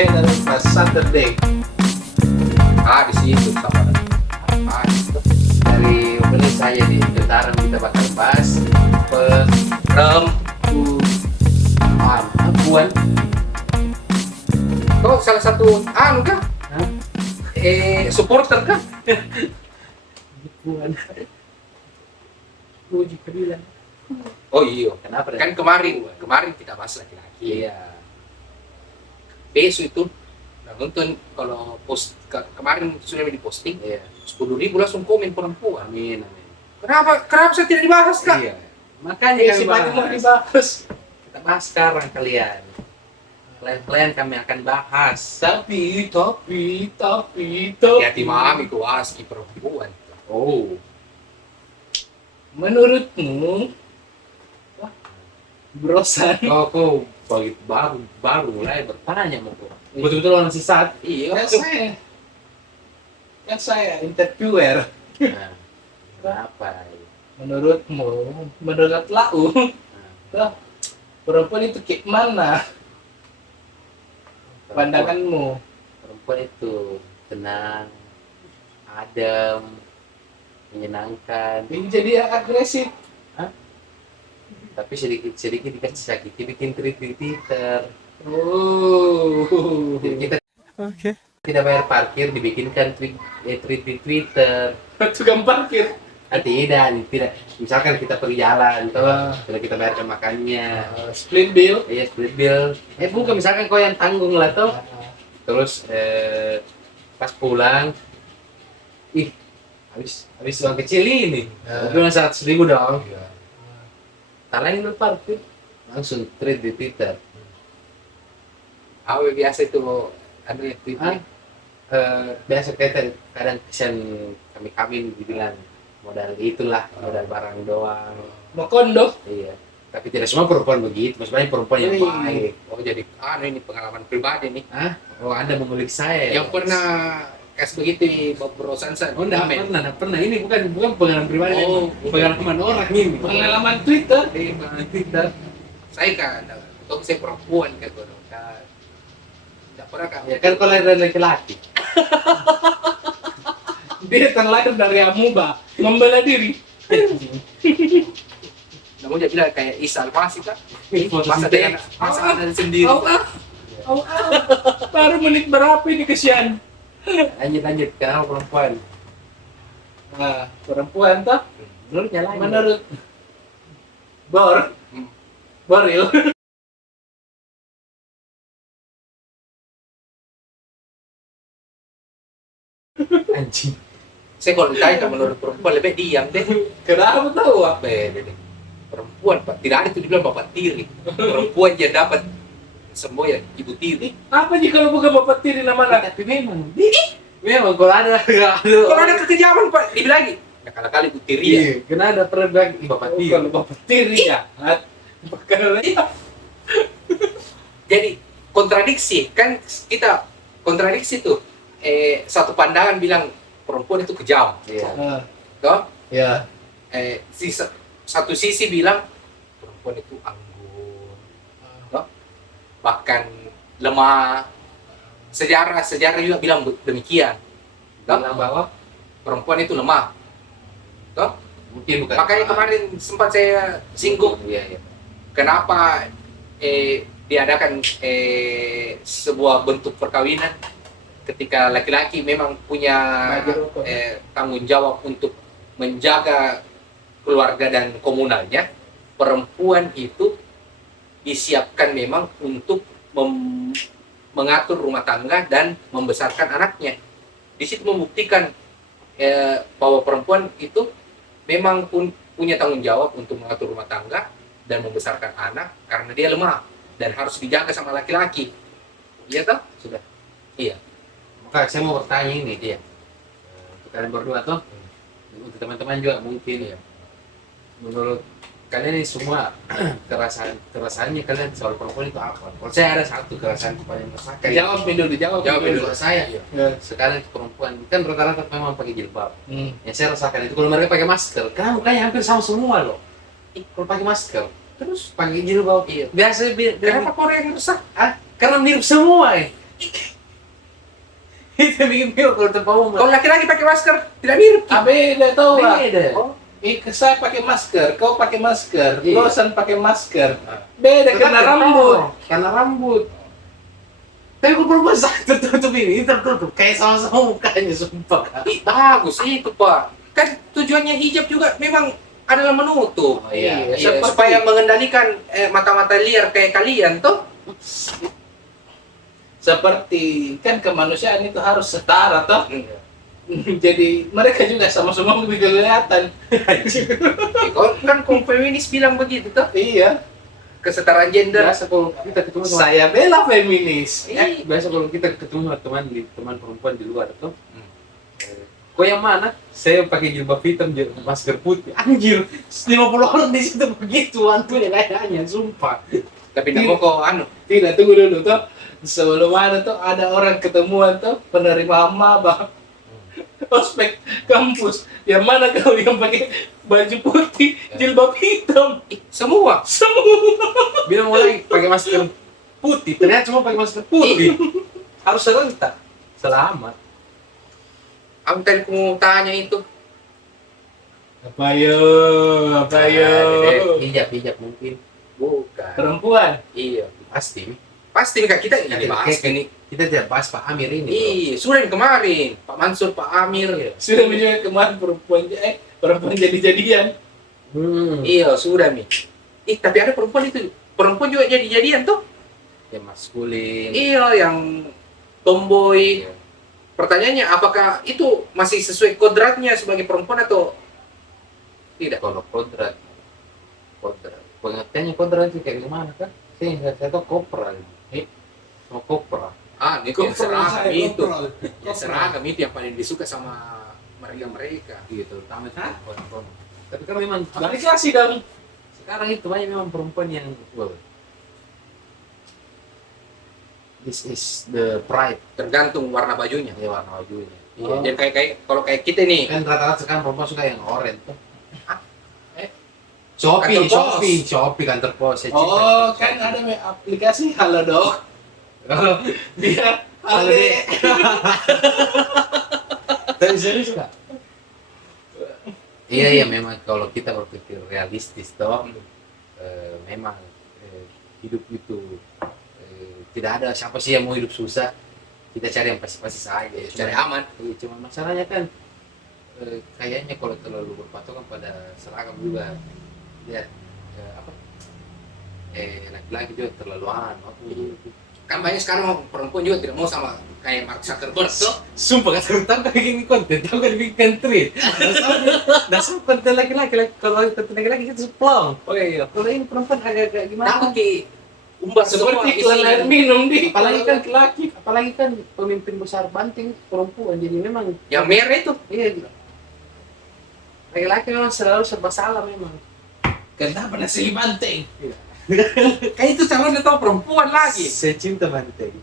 channel Mas Saturday. Di situ sama. Itu. Dari opening saya di Gentaran kita bakal bahas perempuan. Kau salah satu kah? Hah? Supporter kah? Bukan. Gue juga bilang. Oh iya. Kenapa? Kan kemarin kita bahas laki-laki. Iya. Besok itu nonton kalau kemarin sudah diposting Iya. 10.000 langsung komen perempuan. Amin, amin. Kenapa saya tidak dibahas kak? Iya. Makanya Iya, kami si banyak mau bahas. dibahas. Kita bahas sekarang kalian. Plan-plan kami akan bahas. Tapi hati mami ku aski perempuan. Oh. Menurutmu Brosan. Kau baru mulai bertanya mau kok. Betul-betul orang sesat. iya Kan saya interviewer. Nah, berapa? menurut lau Nah, perempuan itu kayak mana pandanganmu? perempuan itu tenang, adem, menyenangkan, Ini jadi agresif. tapi sedikit dikasih sakit, bikin tweet di Twitter. Jadi kita tidak bayar parkir, dibikinkan tweet di Twitter. Tukang parkir. Tidak. Misalkan kita pergi jalan, sudah kita bayarkan makannya. Split bill. Iya, split bill. Bukan, misalkan kau yang tanggung lah tuh. Terus pas pulang, habis uang kecil ini. Mungkin 100.000 dong. Talahin lu parkir, langsung tweet di Twitter. Awe biasa itu ada yang tweet. Biasa kadang kesan kami dibilang modal itulah, modal barang doang. Mau kondo. Iya. Tapi tidak semua perempuan begitu, maksudnya perempuan yang baik. Oh jadi ini pengalaman pribadi nih. Oh, Anda mengulik saya. Yang pernah kas begitu Bro Sansan. Oh, enggak pernah. Ini bukan pengalaman pribadi. Oh, pengalaman orang ini. Pengalaman Twitter. Pengalaman Twitter. Saya kan, untuk saya perempuan kan, tidak pernah kan. Ya kan kalau ada laki-laki. Dia terlahir dari amuba, membela diri. Namun dia bilang kayak Isa Al-Masih kan. Masa ada sendiri. Baru menit berapa ini kesian. Lanjut, kenapa perempuan? Nah, perempuan toh? Menurut Boril. Anjing. Saya kalau ditanya menurut perempuan lebih diam deh. Kenapa tahu? Beda deh. Perempuan tidak ada itu dibilang bapak tiri. Perempuan yang dapat semua ya ibu tiri. Apa sih kalau bukan bapak tiri namanya? Tapi memang kalau ada Kalau ada kekejaman pak dibilang lagi. Ya kali ibu tiri ya. Iya, karena ada pernah bilang bapak tiri. Kalau bapak tiri ya. Jadi kontradiksi kan kita kontradiksi tuh. Satu pandangan bilang perempuan itu kejam. Iya. Toh? Iya. Satu sisi bilang perempuan itu anggun, toh? Bahkan lemah. Sejarah juga bilang demikian. Toh? Bilang bahwa Perempuan itu lemah. Toh? mungkin bukan. Makanya kemarin sempat saya singgung Iya. kenapa diadakan sebuah bentuk perkawinan ketika laki-laki memang punya tanggung jawab untuk menjaga keluarga dan komunalnya, perempuan itu disiapkan memang untuk mengatur rumah tangga dan membesarkan anaknya. Di situ membuktikan bahwa perempuan itu memang punya tanggung jawab untuk mengatur rumah tangga dan membesarkan anak karena dia lemah dan harus dijaga sama laki-laki. Iya toh? Sudah. Iya. Maka saya mau bertanya ini dia. Untuk kalian berdua tuh, untuk teman-teman juga mungkin ya. Menurut kalian ini semua kerasaannya kalian soal perempuan itu apa? Kalau saya ada satu kerasan paling merasakan. Jawab dulu. Kalau saya sekarang itu perempuan kan rata-rata memang pakai jilbab. Yang saya rasakan itu kalau mereka pakai masker, karena mukanya hampir sama semua loh. Kalau pakai masker, terus pakai jilbab. Iya. Biasa Kenapa Korea yang rusak? karena mirip semua Itu bikin bingung kalau tempat umum. Kalau laki-laki pakai masker tidak mirip. Beda tau lah. Beda. Oh, Saya pakai masker, kau pakai masker, Iya. Losan pakai masker. Beda karena rambut. Karena rambut. Tapi kok perempuan tertutup ini tertutup kayak sama-sama mukanya sumpah kan. bagus itu Pak. Kan tujuannya hijab juga memang adalah menutup. Oh, iya. Iya, Supaya mengendalikan mata-mata liar kayak kalian tuh. Seperti kan kemanusiaan itu harus setara toh. Jadi mereka juga sama-sama lebih kelihatan. Kan kaum feminis bilang begitu tuh. Iya. Kesetaraan gender. Biasa kalau kita ketemu sama Saya bela feminis. biasa kalau kita ketemu sama teman perempuan di luar tuh. Hmm. Kok yang mana? Saya pakai jilbab hitam, masker putih. Anjir, 50 orang di situ begitu antunya kayaknya, sumpah. Tapi nggak mau kau anu. Tidak, tunggu dulu toh. Sebelum ada orang ketemuan tuh penerima maba. Ospek kampus. Yang mana kau yang pakai baju putih, jilbab hitam? Semua. Bilang mau lagi pakai masker putih, ternyata cuma pakai masker putih. Harus serentak. Selamat. Aku tadi mau tanya itu. Apa yo? Hijab mungkin. Bukan. Perempuan. Iya. Pasti. Pasti Kak, kita ini bahas Kayak- ini. Kita tidak bahas Pak Amir ini. Iya, sudah yang kemarin. Pak Mansur, Pak Amir. Sudah menjadi kemarin perempuan jadi-jadian. Iya, sudah nih. Tapi ada perempuan itu. Perempuan juga jadi-jadian tuh. Yang maskulin. Iya, yang tomboy. Iya. Pertanyaannya, apakah itu masih sesuai kodratnya sebagai perempuan atau tidak? Kalau kodrat. Pengertiannya kodrat itu kayak gimana kan? Saya tahu kopral. Sama kopra. Itu yang seragam itu. Kopral. Yang seragam itu yang paling disuka sama mereka. Gitu, terutama itu perempuan. Tapi kan memang Balik kasih dong. sekarang itu banyak memang perempuan yang this is the pride Tergantung warna bajunya. ya warna bajunya. Iya, dan kayak kalau kayak kita nih, Kan rata-rata sekarang perempuan suka yang oranye tuh. Hah? Shopee kantor pos. Saya cinta. Oh, kan ada aplikasi Halodoc. Dia Halo, Dek. Tapi serius nggak? Iya memang kalau kita berpikir realistis toh memang hidup itu tidak ada siapa sih yang mau hidup susah. Kita cari yang pasti-pasti saja. cari aman. Cuma masalahnya kan kayaknya kalau terlalu berpatokan pada seragam juga ya laki-laki juga terlalu Kan banyak sekarang perempuan juga tidak mau sama kayak Mark Zuckerberg tuh. Sumpah kan tahu kan bikin konten, tahu kan bikin tweet. Dasar konten laki-laki, kalau konten laki-laki itu plong. Oh iya. Kalau ini perempuan agak gimana? Takut ki umbah semua seperti iklan air minum di. Apalagi kan pemimpin besar Banting perempuan, jadi memang yang merah itu. iya. Laki-laki memang selalu serba salah memang. Kenapa nasi banteng? Kayak itu calon atau perempuan lagi. Saya cinta Banting.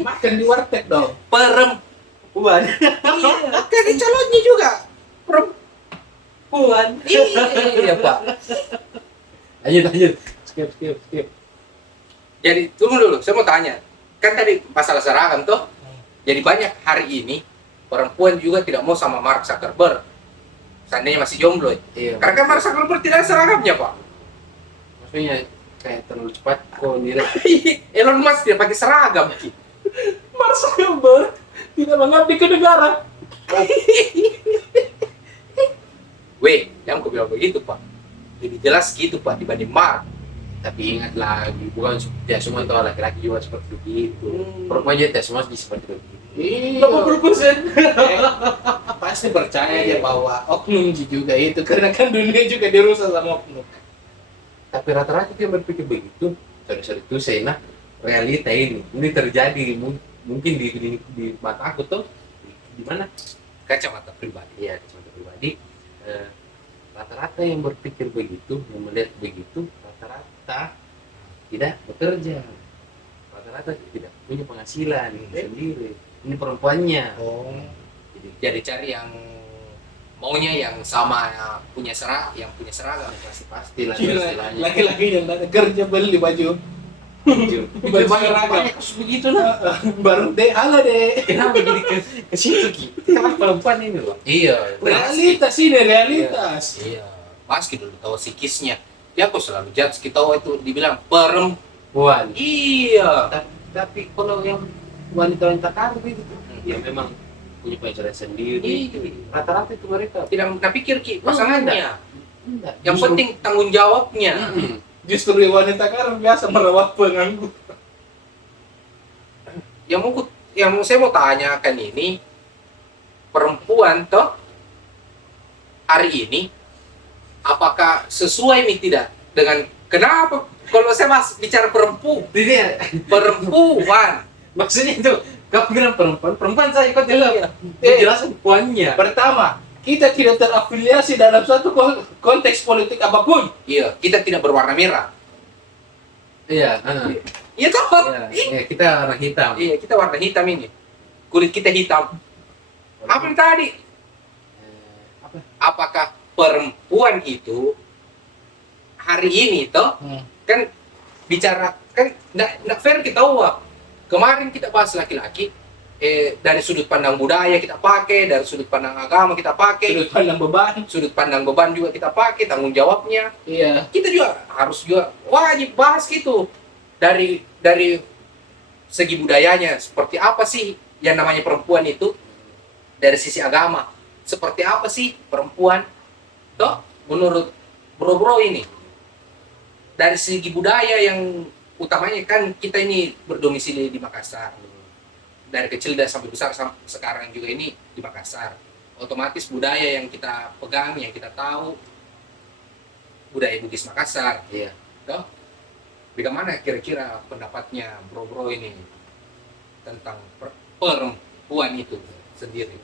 Makan di warteg dong. Perempuan. Iya, kan calonnya juga perempuan. Iya Pak. Lanjut. Skip. Jadi tunggu dulu, saya mau tanya. Kan tadi masalah seragam tuh. Jadi banyak hari ini perempuan juga tidak mau sama Mark Zuckerberg. Seandainya masih jomblo. Iya. Karena kan Mark Zuckerberg tidak ada seragamnya Pak. Maksudnya kayak terlalu cepat kok nilai. Elon Musk tidak pakai seragam. Mark Zuckerberg tidak mengabdi ke negara. Weh, jangan kau bilang begitu Pak. Lebih jelas gitu Pak dibanding Mark. Tapi ingat lagi, bukan tidak semua tahu laki-laki juga seperti begitu. Hmm. Perempuan juga tidak semua seperti begitu. Iya. 80%. Pasti percaya dia bahwa oknum juga itu karena kan dunia juga dirusak sama oknum. Tapi rata-rata yang berpikir begitu, sorry itu saya realita ini terjadi mungkin di mata aku tuh di mana? Kacamata pribadi. Iya, kacamata pribadi. Rata-rata yang berpikir begitu, yang melihat begitu, rata-rata tidak bekerja, rata-rata tidak punya penghasilan sendiri. Ini perempuannya. Oh. Jadi cari yang maunya yang sama punya seragam, yang punya seragam. Pasti lah Gila, istilahnya. laki-laki yang datang kerja beli baju Baju seragam. kasus begitu lah. Baru deh, halo deh. Kenapa jadi ke situ Ki? Kita kan perempuan ini loh. Iya, Realitas ini, realitas. Iya, pasti dulu tahu psikisnya. Ya aku selalu judge kita itu dibilang perempuan. Puan. Iya. Tapi kalau yang wanita-wanita karir itu ya memang punya penghasilan sendiri. Iya. Rata-rata itu mereka. Tidak pikir Ki pasangannya. Enggak. Yang penting tanggung jawabnya. Justru wanita karir biasa merawat pengangguran. Yang saya mau tanyakan ini, perempuan toh hari ini apakah sesuai nih tidak dengan kenapa kalau saya bicara perempuan Maksudnya itu kamu bilang perempuan saja kau tidak jelasin puannya. Pertama, kita tidak terafiliasi dalam satu konteks politik apapun. iya kita tidak berwarna merah Iya. iya toh Iya, kita warna hitam. iya kita warna hitam ini kulit kita hitam apa yang tadi Apa? apakah perempuan itu hari ini toh kan bicara kan nggak fair kita wah kemarin kita bahas laki-laki dari sudut pandang budaya kita pakai dari sudut pandang agama kita pakai Sudut pandang beban. sudut pandang beban juga kita pakai tanggung jawabnya Iya. kita juga harus juga wajib bahas gitu dari segi budayanya seperti apa sih yang namanya perempuan itu dari sisi agama seperti apa sih perempuan toh menurut bro-bro ini dari segi budaya yang utamanya kan kita ini berdomisili di Makassar dari kecil dan sampai besar sekarang juga ini di Makassar otomatis budaya yang kita pegang yang kita tahu budaya Bugis Makassar Iya. toh bagaimana kira-kira pendapatnya bro-bro ini tentang perempuan itu sendiri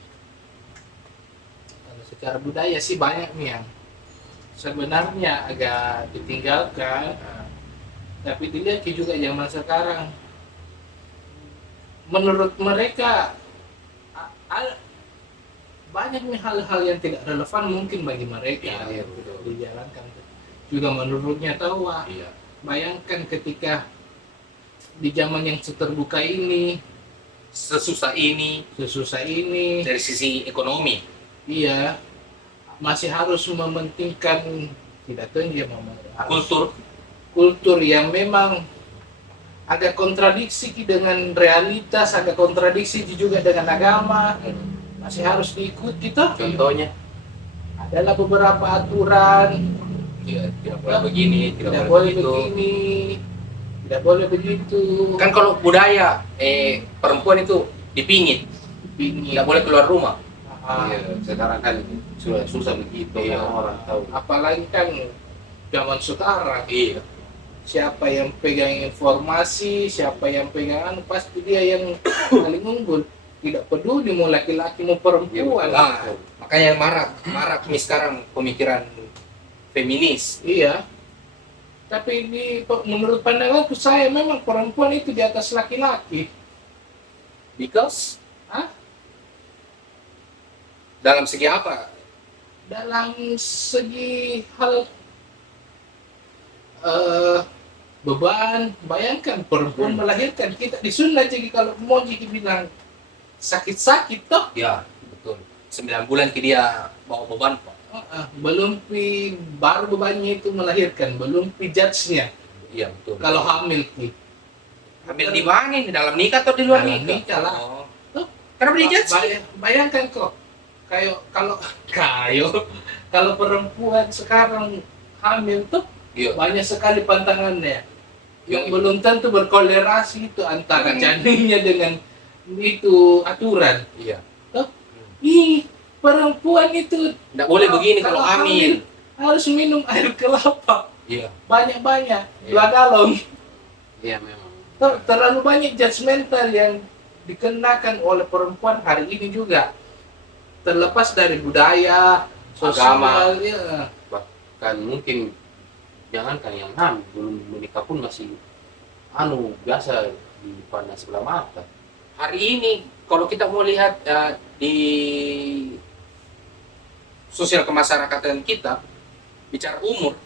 Kalau secara budaya sih banyak nih yang sebenarnya agak ditinggalkan, tapi dilihat juga zaman sekarang. Menurut mereka banyak nih hal-hal yang tidak relevan mungkin bagi mereka Iya, betul. dijalankan. Juga menurutnya tahu, wah, Iya. bayangkan ketika di zaman yang terbuka ini, sesusah ini sesusah ini, dari sisi ekonomi iya, masih harus mementingkan tidak tahu dia kultur yang memang agak kontradiksi dengan realitas, agak kontradiksi juga dengan agama, masih harus diikuti toh. Contohnya Adalah beberapa aturan, ya, tidak boleh begini tidak boleh begini, tidak boleh begitu. kan kalau budaya perempuan itu dipingit Ini tidak boleh keluar rumah iya, sekarang kan sudah susah begitu Iya. orang tahu. apalagi kan zaman sekarang, iya siapa yang pegang informasi, siapa yang pegang pasti dia yang paling unggul. Tidak peduli mau laki-laki mau perempuan. nah, makanya marak nih sekarang pemikiran feminis Iya. Tapi menurut pandanganku saya memang perempuan itu di atas laki-laki. because Hah? dalam segi apa Dalam segi hal beban, bayangkan perempuan melahirkan, kita disunat jadi kalau mau jadi bilang sakit-sakit toh. ya betul 9 bulan dia bawa beban Pak. Belum baru bebannya itu melahirkan, belum judge-nya iya betul kalau hamil ki. hamil di mana ini dalam nikah atau di luar Dalam nikah nikah lah. oh. Tuh. kenapa dia judge Bayangkan kok, kalau perempuan sekarang hamil tuh iya banyak sekali pantangannya yang Iya. belum tentu berkolerasi itu antara Dengan- janinnya dengan itu aturan. iya Ih, perempuan itu nggak boleh begini kalau hamil harus minum air kelapa iya banyak-banyak, Iya. 2 galon. Iya memang. Terlalu banyak judgmental yang dikenakan oleh perempuan hari ini juga. Terlepas dari budaya, Agama. sosial, ya. Kan mungkin jangankan yang hamil belum menikah pun masih biasa dipandang sebelah mata. hari ini kalau kita mau lihat di sosial kemasyarakatan kita bicara umur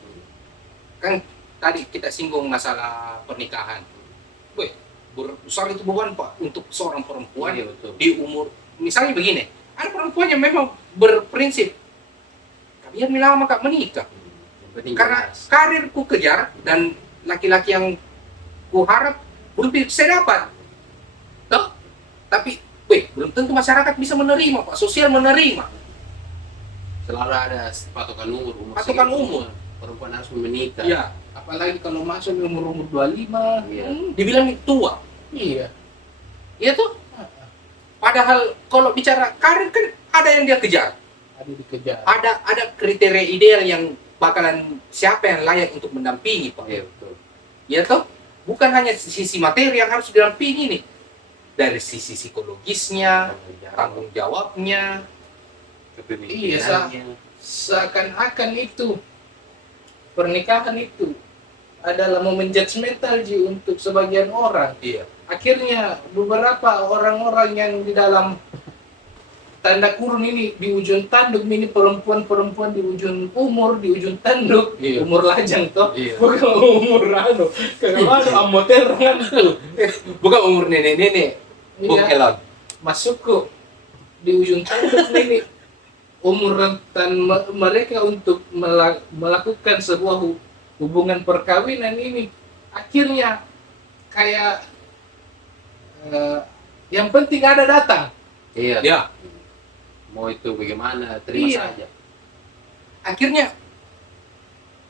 kan tadi kita singgung masalah pernikahan weh, besar itu beban Pak untuk seorang perempuan Iya, betul. di umur, misalnya begini, ada perempuan yang memang berprinsip, kalian lama kak menikah, Yang penting karena jelas. karir ku kejar dan laki-laki yang ku harap belum bisa saya dapat. Toh? Tapi, weh, belum tentu masyarakat bisa menerima, Pak. Sosial menerima. Selalu ada patokan umur. Patokan segitu, umur. Perempuan harus menikah. Iya. Apalagi kalau masuk di umur-umur 25. Iya. Dibilang tua. Iya. Iya tuh. Padahal kalau bicara karir kan ada yang dia kejar. Ada dikejar. Ada kriteria ideal yang bakalan siapa yang layak untuk mendampingi, Pak. Iya, betul. Iya toh? Bukan hanya sisi materi yang harus didampingi nih. Dari sisi psikologisnya, tanggung jawabnya. Kepemimpinannya. Seakan-akan itu pernikahan itu adalah momen judgmental Ji untuk sebagian orang. Iya. Akhirnya beberapa orang-orang yang di dalam tanda kurun ini di ujung tanduk ini perempuan-perempuan di ujung umur, di ujung tanduk, Iya. umur lajang toh, Iya. bukan umur anu, kalau amoteran tuh, Bukan umur nenek-nenek, Bung iya, Elon. masukku di ujung tanduk ini umur rentan mereka untuk melakukan sebuah hubungan perkawinan ini akhirnya kayak yang penting ada datang. Iya. Ya, Mau itu bagaimana, terima Iya. saja. akhirnya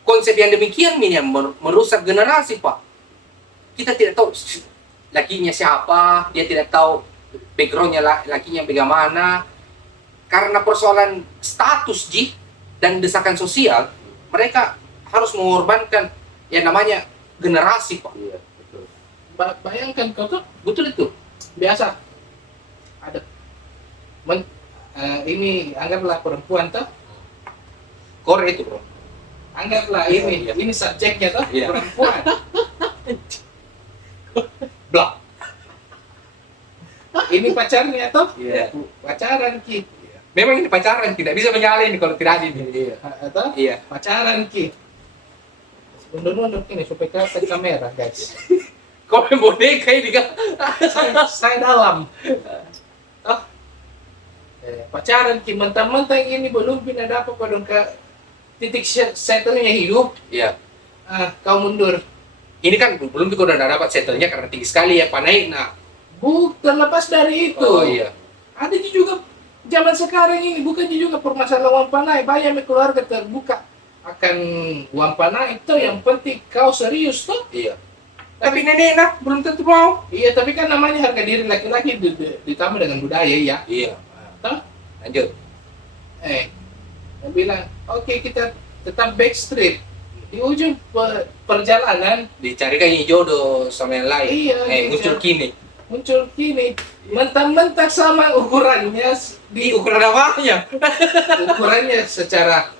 konsep yang demikian ini yang merusak generasi, Pak. Kita tidak tahu lakinya siapa, dia tidak tahu backgroundnya lakinya bagaimana. Karena persoalan status Ji dan desakan sosial, mereka harus mengorbankan yang namanya generasi, Pak. Iya, betul. Bayangkan kau tuh Betul itu. biasa ada ini anggaplah perempuan tuh, Korea itu, Bro. anggaplah Iya. ini subjeknya tuh Iya. perempuan. Blok. Ini pacarnya tuh, Iya. pacaran ki, Memang ini pacaran, tidak bisa menyalin kalau tidak ada ini. Iya. atau Iya. pacaran ki. Mundur-mundur ini supaya kelihatan kamera guys. Kau main boneka ini kan? saya dalam. Oh, pacaran ki mentang-mentang ini belum pindah dapat pada ke titik settlenya hidup. Iya. Kau mundur. Ini kan belum tuh udah dapat settlenya karena tinggi sekali ya panai. Nah, Terlepas dari itu. oh iya. Ada juga zaman sekarang ini bukan juga permasalahan uang panai. Banyak keluarga terbuka akan uang panai itu yang penting kau serius tuh. Iya. Tapi nenek nah belum tentu mau. Iya, tapi kan namanya harga diri laki-laki ditambah dengan budaya ya. Iya. Toh? Lanjut. Dia bilang, oke kita tetap backstreet. Di ujung perjalanan Dicarikan ini jodoh sama yang lain. Iya, Muncul iya. kini. muncul kini mentang-mentang sama ukurannya Di ukuran namanya. ukurannya secara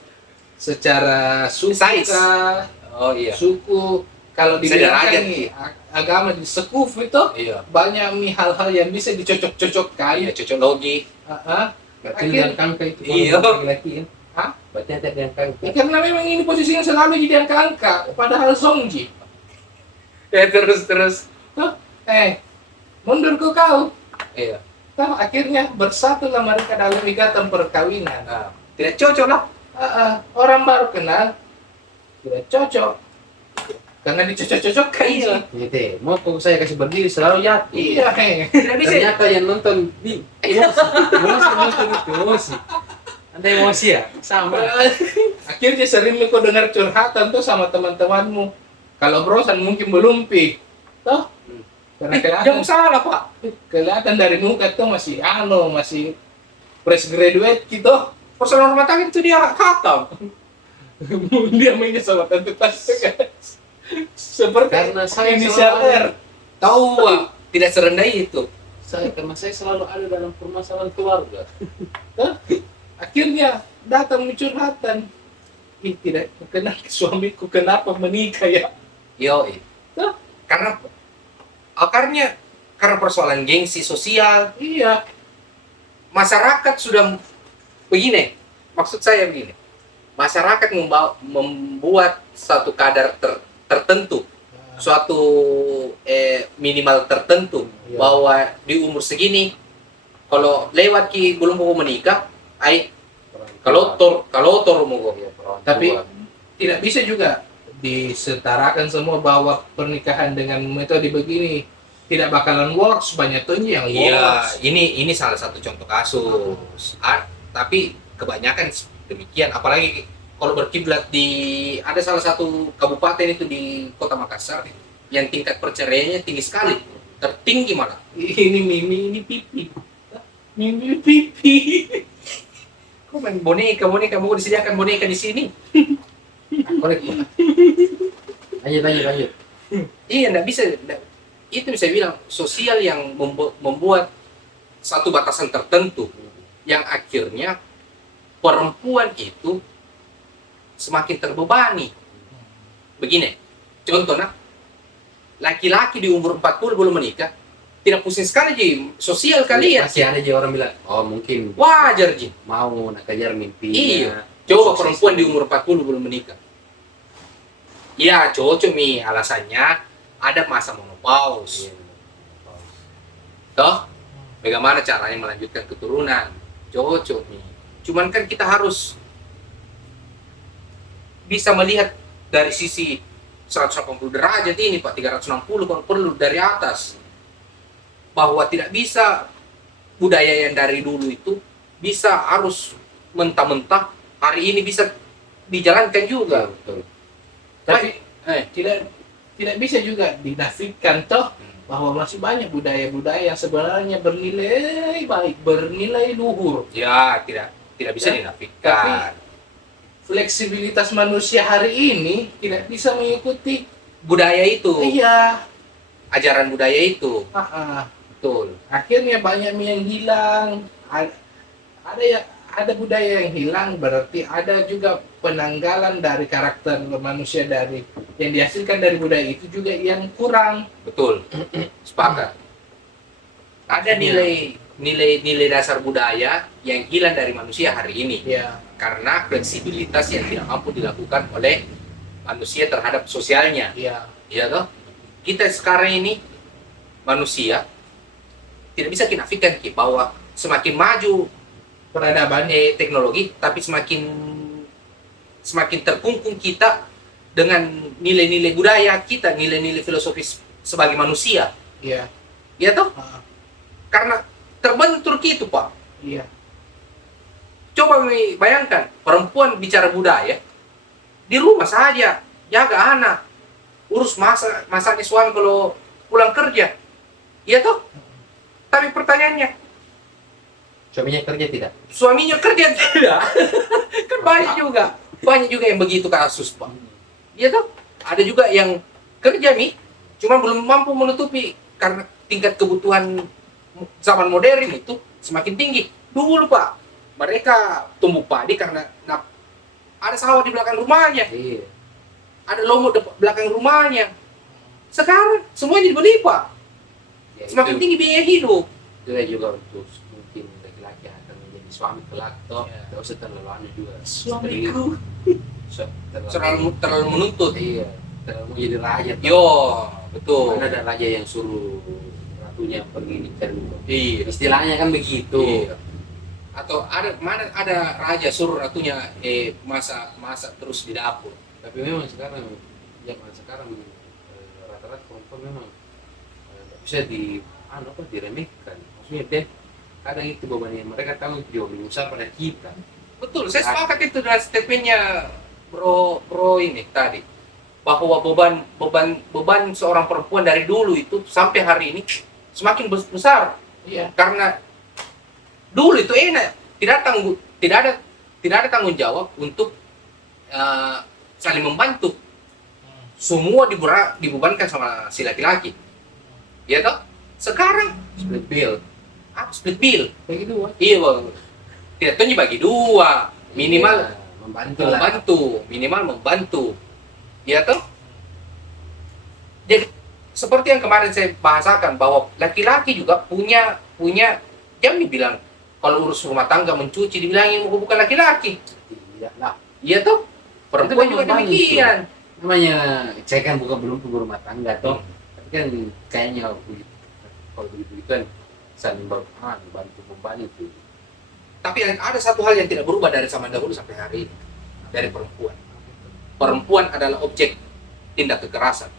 suku Size. kah, Oh iya. suku kalau Sederajat. dibilangkan nih agama di sekuf itu Iya. banyak nih hal-hal yang bisa dicocok-cocokkan. Iya, cocok logi. Berarti Akhir- yang kangka itu Iya. laki-laki ya. Hah? Berarti ada yang kangka. Ya, karena memang ini posisinya selalu jadi angka-angka padahal songji. Ya terus. Tuh, mundur ke kau. Iya. Toh, akhirnya bersatulah mereka dalam ikatan perkawinan. Nah, tidak cocok lah. Orang baru kenal tidak cocok karena dicocok-cocokkan. Iya. Ini teh, mau kok saya kasih berdiri selalu jatuh. Iya. Tidak bisa. Ternyata yang nonton di emosi nonton itu emosi. Anda emosi ya? Sama. Akhirnya sering kau dengar curhatan tuh sama teman-temanmu. Kalau brosan mungkin belum pi. Toh? Karena Jangan salah, Pak. kelihatan dari muka tuh masih masih fresh graduate gitu. Persoalan rumah tangga itu dia khatam. Dia mainnya sama tante guys. Seperti Karena saya inisial selalu R. Tahu, Pak. Tidak serendah itu. Karena saya selalu ada dalam permasalahan keluarga. Akhirnya datang curhatan. Tidak kenal suamiku kenapa menikah ya? Yo, Tuh. karena persoalan gengsi sosial, Iya. masyarakat sudah begini. Maksud saya begini. Masyarakat membuat satu kadar tertentu suatu minimal tertentu Iya. bahwa di umur segini kalau lewat ki belum mau menikah, ai kalau tor mau Iya, perawan Tapi tua. tidak bisa juga disetarakan semua bahwa pernikahan dengan metode begini tidak bakalan works, banyak tuh yang iya, works. ini salah satu contoh kasus. Tapi kebanyakan demikian, apalagi kalau berkiblat di ada salah satu kabupaten itu di Kota Makassar yang tingkat perceraiannya tinggi sekali, tertinggi malah. Ini mimi, ini pipi. Mimi pipi. Kok main boneka mau disediakan boneka di sini? Korek. Lanjut. Iya, nggak bisa. Itu bisa bilang sosial yang membuat satu batasan tertentu yang akhirnya perempuan itu semakin terbebani. Begini, contoh nah, laki-laki di umur 40 belum menikah, tidak pusing sekali Ji, sosial kalian. Masih ada aja orang bilang, oh mungkin Wajar Ji. mau nak kejar mimpinya. Iya. Coba Sukses. perempuan di umur 40 belum menikah. Ya, cocok nih alasannya ada masa menopause. Iya. Toh, bagaimana caranya melanjutkan keturunan? Cocok nih. Cuman kan kita harus bisa melihat dari sisi 180 derajat ini Pak, 360 kalau perlu dari atas. Bahwa tidak bisa budaya yang dari dulu itu bisa harus mentah-mentah hari ini bisa dijalankan juga. Iya, betul. Tapi Eh, tidak bisa juga dinafikan toh bahwa masih banyak budaya-budaya yang sebenarnya bernilai baik, bernilai luhur. ya tidak bisa Ya, dinafikan. Fleksibilitas manusia hari ini tidak bisa mengikuti. Budaya itu, Iya, ajaran budaya itu, ah. betul. Akhirnya banyak yang hilang. Ada budaya yang hilang, berarti ada juga penanggalan dari karakter manusia dari yang dihasilkan dari budaya itu juga yang kurang. Betul, sepakat. Ada nilai dasar budaya yang hilang dari manusia hari ini Ya, karena fleksibilitas yang tidak mampu dilakukan oleh manusia terhadap sosialnya. ya, Iya toh? Kita sekarang ini manusia tidak bisa dinafikan Ki, bahwa semakin maju peradaban. teknologi, tapi semakin terkungkung kita dengan nilai-nilai budaya kita, nilai-nilai filosofis sebagai manusia. Ya, Iya toh? ah, Karena terbentur gitu Pak. iya, Coba bayangkan, perempuan bicara budaya, di rumah saja, jaga anak, urus masaknya suami kalau pulang kerja. Iya toh? Tapi pertanyaannya, Suaminya kerja tidak? suaminya kerja tidak? Kan banyak juga yang begitu kasus Pak. Iya toh? Ada juga yang kerja nih, cuma belum mampu menutupi karena tingkat kebutuhan zaman modern itu semakin tinggi. Dulu Pak, mereka tumbuh padi karena ada sawah di belakang rumahnya, Iya. ada lombok di belakang rumahnya. Sekarang semuanya dibeli Pak, Ya, semakin itu, tinggi biaya hidup. itu ya juga untuk mungkin laki-laki akan menjadi suami kelak toh. Iya. Tidak usah terlalu anu juga. Suamiku. Terlalu menuntut. Iya. Terlalu mau jadi raja. toh. Yo, betul. Mana ada raja yang suruh ratunya pergi cari uang. Iya. Istilahnya kan begitu. Iya. Atau ada raja suruh ratunya masak terus di dapur. Tapi memang sekarang zaman sekarang rata-rata perempuan memang nggak bisa diremehkan. Maksudnya deh kadang itu beban yang mereka tahu jauh lebih besar pada kita. Betul, saya sepakat itu dengan statementnya bro ini tadi, bahwa beban seorang perempuan dari dulu itu sampai hari ini semakin besar Iya, karena dulu itu enak, tidak ada tanggung jawab untuk saling membantu, semua dibebankan sama si laki-laki, ya toh. Sekarang Split bill. split bill, bagi dua. iya bang, tidak tahu bagi dua, minimal Iya, membantu lah. minimal membantu, ya toh. Jadi seperti yang kemarin saya bahasakan bahwa laki-laki juga punya jangan dibilang kalau urus rumah tangga mencuci dibilangin bukan laki-laki, Tidak lah. iya toh. Perempuan Itu juga membantu. demikian. namanya saya kan bukan belum berumah tangga toh, tapi kan kayaknya kalau begitu kan saling bantu membantu. Tapi ada satu hal yang tidak berubah dari zaman dahulu sampai hari ini, dari perempuan. Perempuan adalah objek tindak kekerasan.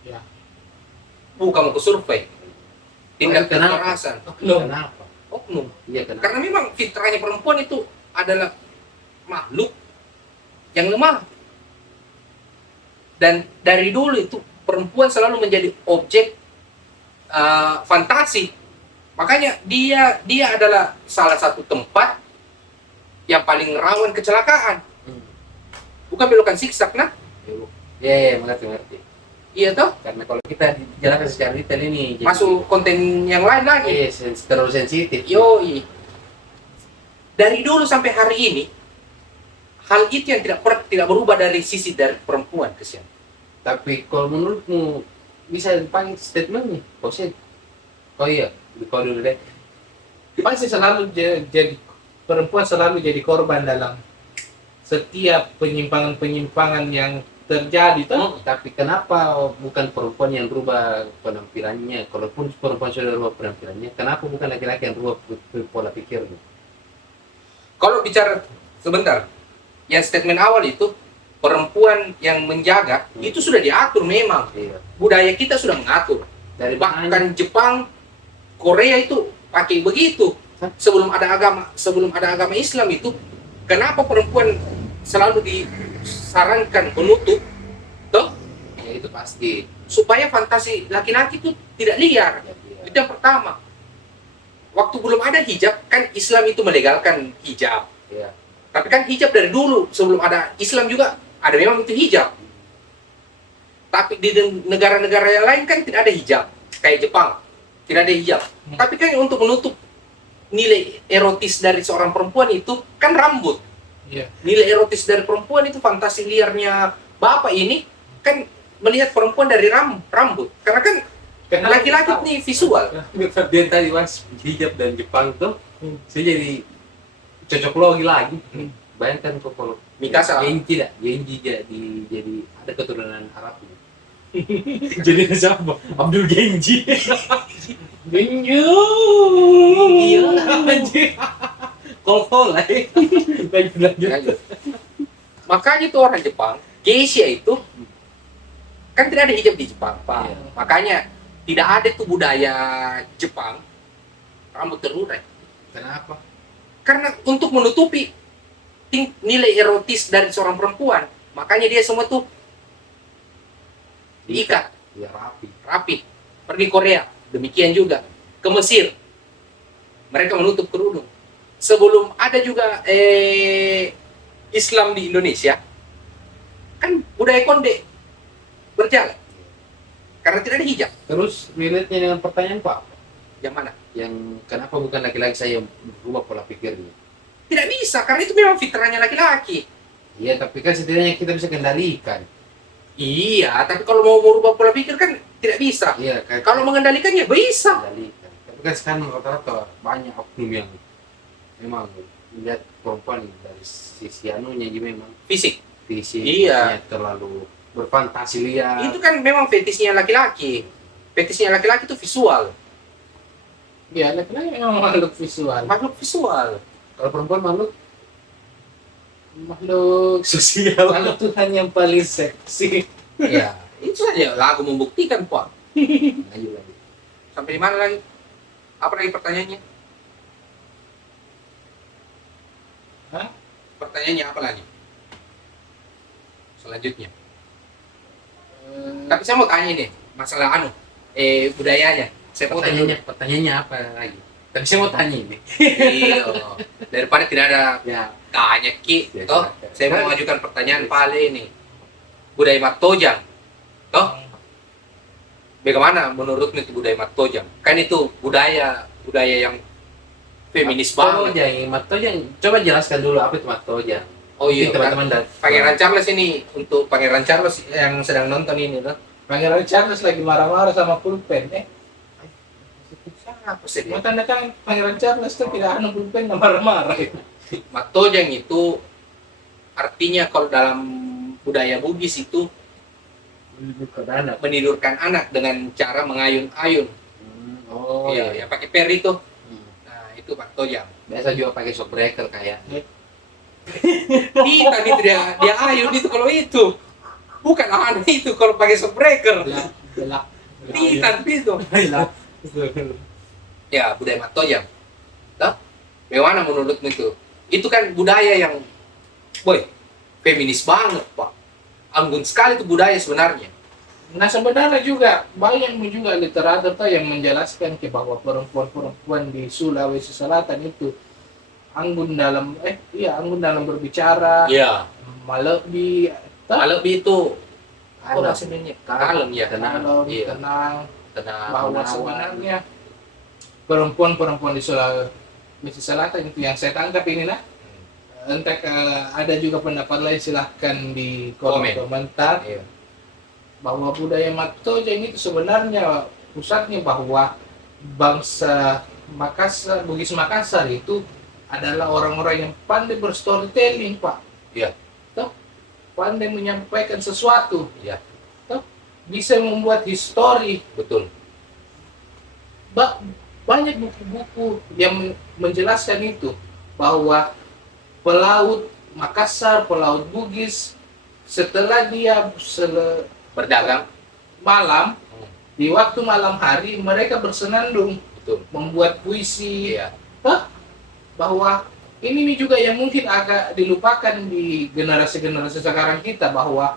Ya. Bukan mau ke survei. Tindak Kenapa? kekerasan. Kenapa? Oknum. Iya kenapa? Karena memang fitrahnya perempuan itu adalah makhluk yang lemah. Dan dari dulu itu perempuan selalu menjadi objek fantasi. Makanya dia adalah salah satu tempat yang paling rawan kecelakaan. Bukan belokan zigzag, nah? Ya, mengerti. Iya toh? Karena kalau kita jalankan secara detail ini jadi, Masuk konten yang lain lagi. terlalu sensitif. Yoi. Dari dulu sampai hari ini, hal itu yang tidak berubah dari sisi dari perempuan, kesian. Tapi kalau menurutmu bisa dipanggil statementnya, Poset? Oh iya, kalau dulu deh. Pasti selalu jadi perempuan selalu jadi korban dalam setiap penyimpangan-penyimpangan yang terjadi toh. Tapi kenapa bukan perempuan yang rubah penampilannya? Kalaupun perempuan sudah rubah penampilannya, kenapa bukan laki-laki yang rubah pola pikirnya? Kalau bicara sebentar, yang statement awal itu perempuan yang menjaga itu sudah diatur memang. Iya. Budaya kita sudah mengatur. Dari Bahkan Jepang, Korea itu pakai begitu. Sebelum ada agama Islam itu, kenapa perempuan selalu disarankan menutup? Toh, ya, itu pasti. supaya fantasi laki-laki itu tidak liar. Itu yang pertama. Waktu belum ada hijab, kan Islam itu melegalkan hijab. Iya. Tapi kan hijab dari dulu, sebelum ada Islam juga, ada memang itu hijab. Tapi di negara-negara yang lain kan tidak ada hijab. Kayak Jepang, tidak ada hijab. Tapi kan untuk menutup nilai erotis dari seorang perempuan itu, kan rambut. Iya. Nilai erotis dari perempuan itu fantasi liarnya bapak ini, kan melihat perempuan dari rambut. Karena kan laki-laki ini visual. Dia tadi mas hijab dan Jepang tuh, saya jadi cocok logi lagi. Bayangkan kok kalau Mikasa. Genji jadi ada keturunan Arab. Jadi siapa? Abdul Genji. Genju. Iya, anjing. Kol lah. Lanjut. Makanya tuh orang Jepang, geisha itu kan tidak ada hijab di Jepang, Pak. Iya. Makanya tidak ada tuh budaya Jepang rambut terurai. Kenapa? Karena untuk menutupi nilai erotis dari seorang perempuan, makanya dia semua tuh diikat Ya rapi. rapi. Pergi Korea, demikian juga. Ke Mesir, mereka menutup kerudung. Sebelum ada juga Islam di Indonesia, kan budaya konde berjalan. Karena tidak ada hijab. Terus relate-nya dengan pertanyaan Pak, Yang mana? yang kenapa bukan laki-laki saya yang berubah pola pikirnya? Tidak bisa, karena itu memang fitrahnya laki-laki. Iya, tapi kan setidaknya kita bisa kendalikan. Iya, tapi kalau mau merubah pola pikir kan tidak bisa. Iya, kayak Kalau mengendalikannya bisa. kendalikan. Tapi kan sekarang rata-rata banyak oknum yang memang melihat perempuan dari sisi anunya jadi memang Fisik. fisiknya terlalu berfantasi liar. Itu kan memang fetisnya laki-laki. Fetisnya laki-laki itu visual. Ya, laki-laki memang makhluk visual. Makhluk visual. Kalau perempuan makhluk Makhluk sosial. makhluk Tuhan yang paling seksi. Ya, itu saja lagu membuktikan, Pak. Lanjut. Sampai di mana lagi? Apa lagi pertanyaannya? Hah? Pertanyaannya apa lagi? Selanjutnya. Tapi saya mau tanya nih, masalah budayanya. Saya mau tanya. Pertanyaannya apa lagi? Tapi saya mau tanya ini. Iya, daripada tidak ada Ya, tanya Ki, Ya, toh silakan. saya mau mengajukan pertanyaan paling ini. Budaya Mattojang, toh bagaimana menurutmu itu budaya Mattojang? Kan itu budaya yang feminis banget. Mattojang, coba jelaskan dulu apa itu Mattojang. Oh iya, Mungkin teman-teman dan Pangeran Charles ini, untuk Pangeran Charles yang sedang nonton ini, toh. Pangeran Charles lagi marah-marah sama pulpen. Siapa sih dia? Mau tanda tangan Pangeran Charles tuh tidak ada pulpen marah-marah. Mattojang itu artinya kalau dalam budaya Bugis itu anak. menidurkan anak dengan cara mengayun-ayun. Oh Iya, iya. yang pakai per itu. Hmm. Nah, itu Pak Tojang. Biasa juga pakai shock breaker kayak. Kita itu dia ayun itu kalau itu. Bukan anak itu kalau pakai shock breaker. Belak. Kita itu. Ya, budaya Mak Tojang. Toh? Bagaimana menurutmu itu? Itu kan budaya yang, boy, feminis banget, Pak. Anggun sekali itu budaya sebenarnya. Nah sebenarnya juga banyak juga literatur tuh yang menjelaskan bahwa perempuan-perempuan di Sulawesi Selatan itu anggun dalam anggun dalam berbicara, Iya. lebih Lebih itu apa Kalem. maksudnya? Kalem ya, Tenang. Iya. tenang, Tenang. bahwa menawan. sebenarnya perempuan-perempuan di Sulawesi Selatan itu yang saya tangkap ini lah. Entah ada juga pendapat lain, silahkan di kolom Komen. komentar Iya. bahwa budaya Mak Tojang itu sebenarnya pusatnya bahwa bangsa Makassar, Bugis Makassar itu adalah orang-orang yang pandai berstorytelling, Pak. Iya. Toh, pandai menyampaikan sesuatu. Iya. Toh, bisa membuat histori. Betul. Banyak buku-buku yang menjelaskan itu bahwa pelaut Makassar, pelaut Bugis, setelah dia Berdagang. malam, di waktu malam hari mereka bersenandung Betul. membuat puisi. Iya. Bahwa ini juga yang mungkin agak dilupakan di generasi-generasi sekarang kita, bahwa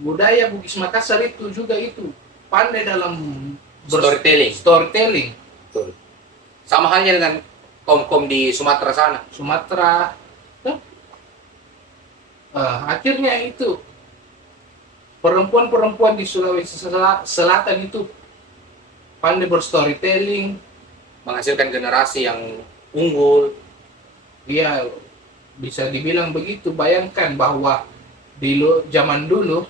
budaya Bugis Makassar itu juga itu pandai dalam storytelling. Betul. Sama halnya dengan kaum-kaum di Sumatera sana. Sumatera. Akhirnya itu perempuan-perempuan di Sulawesi Selatan itu pandai berstorytelling. Menghasilkan generasi yang unggul. Dia bisa dibilang begitu. Bayangkan bahwa di zaman dulu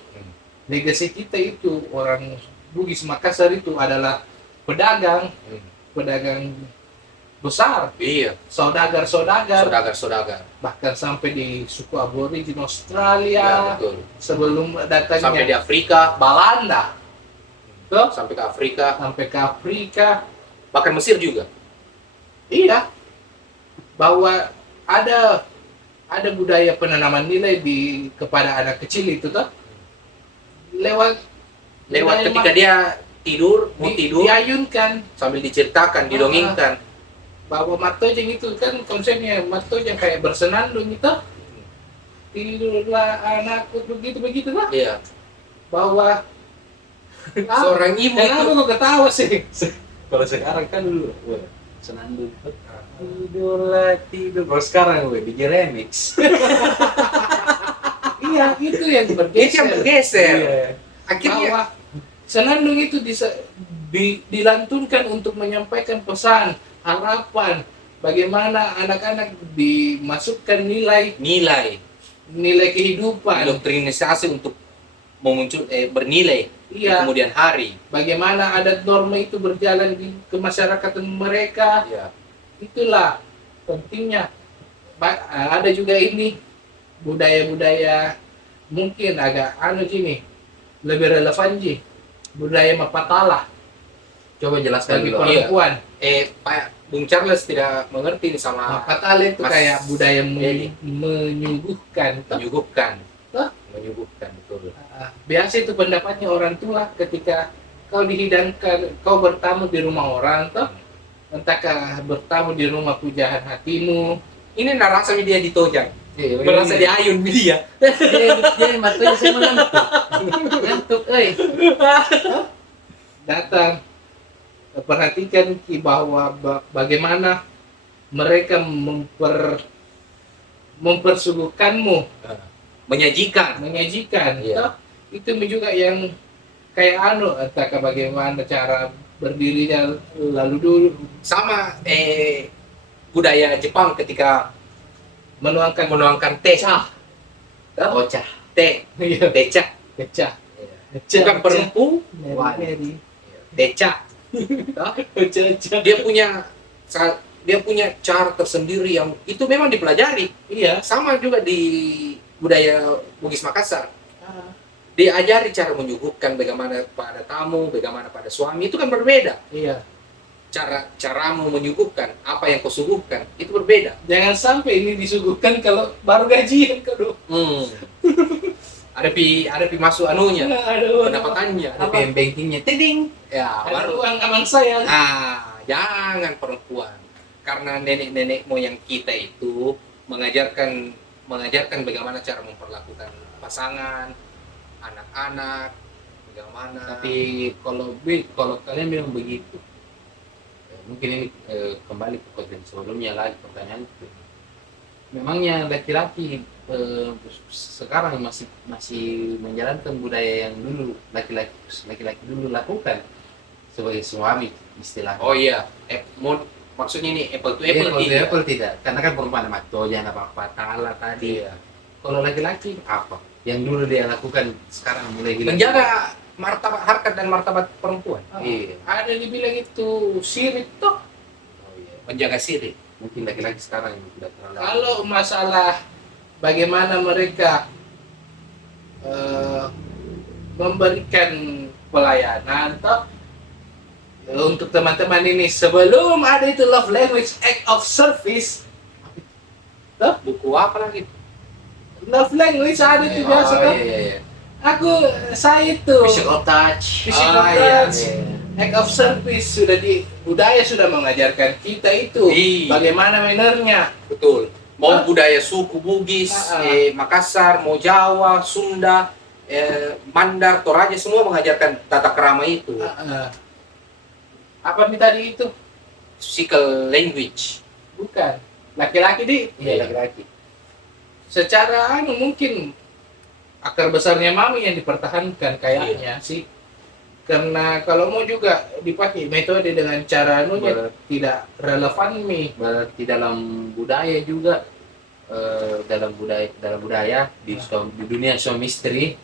legasi kita itu orang Bugis Makassar itu adalah pedagang besar, Iya. saudagar, Saudagar. bahkan sampai di suku aborigin Ya, Australia, betul. sebelum datangnya Sampai di Afrika. Belanda, tuh, Sampai ke Afrika. sampai ke Afrika. Bahkan Mesir juga. Iya, bahwa ada budaya penanaman nilai kepada anak kecil itu tuh lewat budaya Ketika dia tidur, mau tidur, diayunkan. sambil diceritakan, didongengkan. Bahwa Mak Tojang itu kan konsepnya Mak Tojang kayak bersenandung itu, tidurlah anakku, begitu lah, Iya. bahwa Seorang ibu kenapa itu. kok ketawa sih? Kalau sekarang kan dulu, senandung. Tidur. Kalau sekarang DJ remix. Iya, itu yang Itu yang bergeser. bergeser. Iya. Akhirnya Bahwa senandung itu dilantunkan untuk menyampaikan pesan, harapan, bagaimana anak-anak dimasukkan nilai kehidupan. indoktrinisasi untuk bernilai di Iya, kemudian hari. bagaimana adat norma itu berjalan di kemasyarakatan mereka. Iya. Itulah pentingnya. Ada juga ini budaya-budaya mungkin agak gini, lebih relevan budaya Mapatala Coba jelaskan bagi dulu. perempuan. Pak Bung Charles tidak mengerti ini sama Mapatala itu Mas kayak budaya Eli. menyuguhkan. menyuguhkan. Hah? Menyuguhkan, betul. Biasa itu pendapatnya orang tua ketika kau dihidangkan, kau bertamu di rumah orang, entahkah bertamu di rumah pujaan hatimu. Ini rasanya dia ditojang. Iya, Merasa diayun dia. Dia matunya saya mengantuk. Ngantuk, Datang, perhatikan bahwa bagaimana mereka mempersuguhkanmu, Menyajikan. menyajikan. Iya. Toh, itu juga yang kayak entahkah bagaimana cara berdirinya lalu dulu, Sama budaya Jepang ketika menuangkan teh. Ocah. Teh. iya, Teca. pecah. Bukan perempuan. Mary. Teca. Pecah. Dia punya cara tersendiri yang itu memang dipelajari. Iya, Sama juga di budaya Bugis Makassar. Diajari cara menyuguhkan bagaimana pada tamu, bagaimana pada suami, itu kan berbeda. Iya. Caramu menyuguhkan, apa yang kau suguhkan, itu berbeda. Jangan sampai ini disuguhkan kalau baru gajian kedua. Ada pi masuk anunya, Aduh. pendapatannya. Ada PM bankingnya, tiding. Ya, Ada baru. uang aman saya. Jangan perempuan. Karena nenek-nenek moyang kita itu mengajarkan bagaimana cara memperlakukan pasangan, anak-anak, bagaimana. Tapi kalau kalian memang begitu, mungkin ini kembali ke konten sebelumnya lagi pertanyaan itu. Memangnya laki-laki sekarang masih menjalankan budaya yang dulu laki-laki dulu lakukan sebagai suami istilahnya. Oh iya, maksudnya ini apple to apple Apple to tidak. apple tidak, karena kan perempuan sama jangan apa-apa tala tadi. Iya. Kalau laki-laki apa? Yang dulu dia lakukan sekarang mulai hilang. Menjaga martabat harkat dan martabat perempuan, Iya. Ada dibilang itu sirik toh. Oh, iya. menjaga siri. Mungkin laki-laki sekarang yang tidak terlalu. Kalau masalah bagaimana mereka memberikan pelayanan toh, untuk teman-teman ini sebelum ada itu love language act of service, Buku apa lagi? love language ada itu biasa Oh, toh. iya, iya. Saya itu Physical touch. Physical iya. touch. Act of service sudah budaya sudah mengajarkan kita itu Iya. bagaimana mannernya. Betul. Mau budaya suku Bugis, Makassar, mau Jawa, Sunda, Mandar, Toraja, semua mengajarkan tata krama itu. Apa nih tadi itu? Physical language. Bukan. Laki-laki di Iya, laki-laki. secara mungkin akar besarnya mami yang dipertahankan kayaknya sih. Karena kalau mau juga dipakai metode dengan cara tidak relevan nih. Berarti dalam budaya juga dalam budaya di dunia suami istri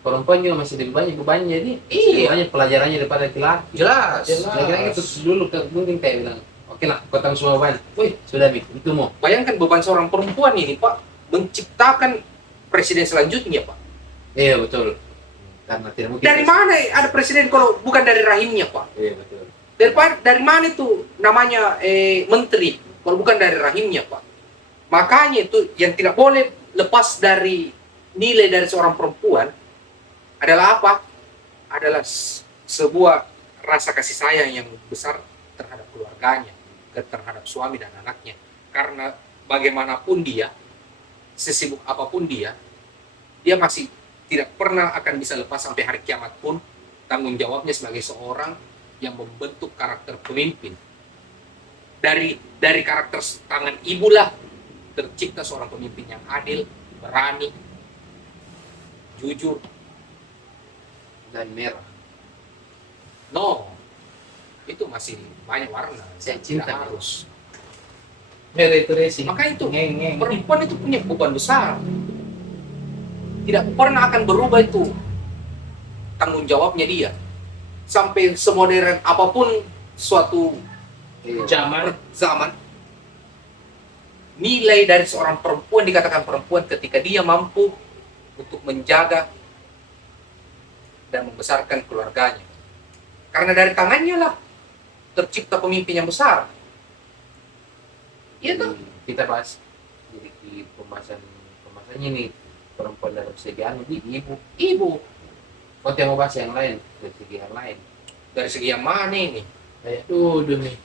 perempuan juga masih lebih banyak bebannya jadi lebih banyak pelajarannya daripada laki-laki. Jelas. Laki-laki itu dulu mungkin kayak bilang oke lah kotang semua beban, wih sudah itu mau. Bayangkan beban seorang perempuan ini, Pak, menciptakan presiden selanjutnya, Pak. Iya betul, karena tidak mungkin. Dari mana ada presiden kalau bukan dari rahimnya, Pak? Iya betul. Dari mana itu namanya menteri kalau bukan dari rahimnya, Pak? Makanya itu yang tidak boleh lepas dari nilai dari seorang perempuan adalah apa? Adalah sebuah rasa kasih sayang yang besar terhadap keluarganya, terhadap suami dan anaknya. Karena bagaimanapun dia, sesibuk apapun dia masih tidak pernah akan bisa lepas sampai hari kiamat pun tanggung jawabnya sebagai seorang yang membentuk karakter pemimpin. Dari karakter tangan ibulah tercipta seorang pemimpin yang adil, berani, jujur, Dan merah. no. Itu masih banyak warna. Saya Tidak cinta. harus. Mere itu racing. Maka itu Ngeng. perempuan itu punya beban besar. Tidak pernah akan berubah itu tanggung jawabnya dia. Sampai semodern apapun suatu Iya. zaman, nilai dari seorang perempuan dikatakan perempuan ketika dia mampu untuk menjaga dan membesarkan keluarganya. Karena dari tangannya lah tercipta pemimpin yang besar. Iya toh? Kita bahas jadi di pembahasannya nih perempuan dalam segi ibu. Kau mau bahas yang lain dari segi yang lain. Dari segi yang mana ini? Kayak dulu nih.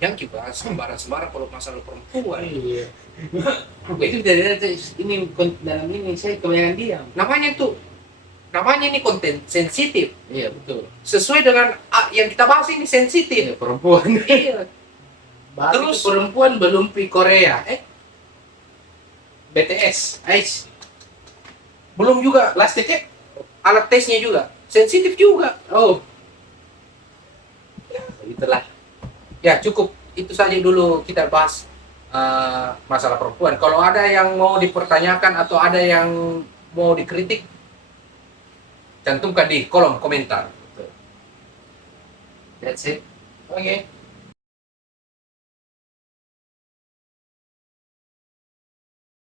Yang dibahas sembarang kalau masalah perempuan. Iya. Itu dari ini dalam ini saya kebanyakan diam. Namanya ini konten sensitif. Iya betul. Sesuai dengan yang kita bahas ini sensitif. Iya perempuan. Iya. Terus perempuan belum pi Korea. BTS. Belum juga Last ticket. alat tesnya juga. Sensitif juga. Oh. Itulah. Ya cukup itu saja dulu kita bahas masalah perempuan. Kalau ada yang mau dipertanyakan atau ada yang mau dikritik, cantumkan di kolom komentar. That's it. Oke.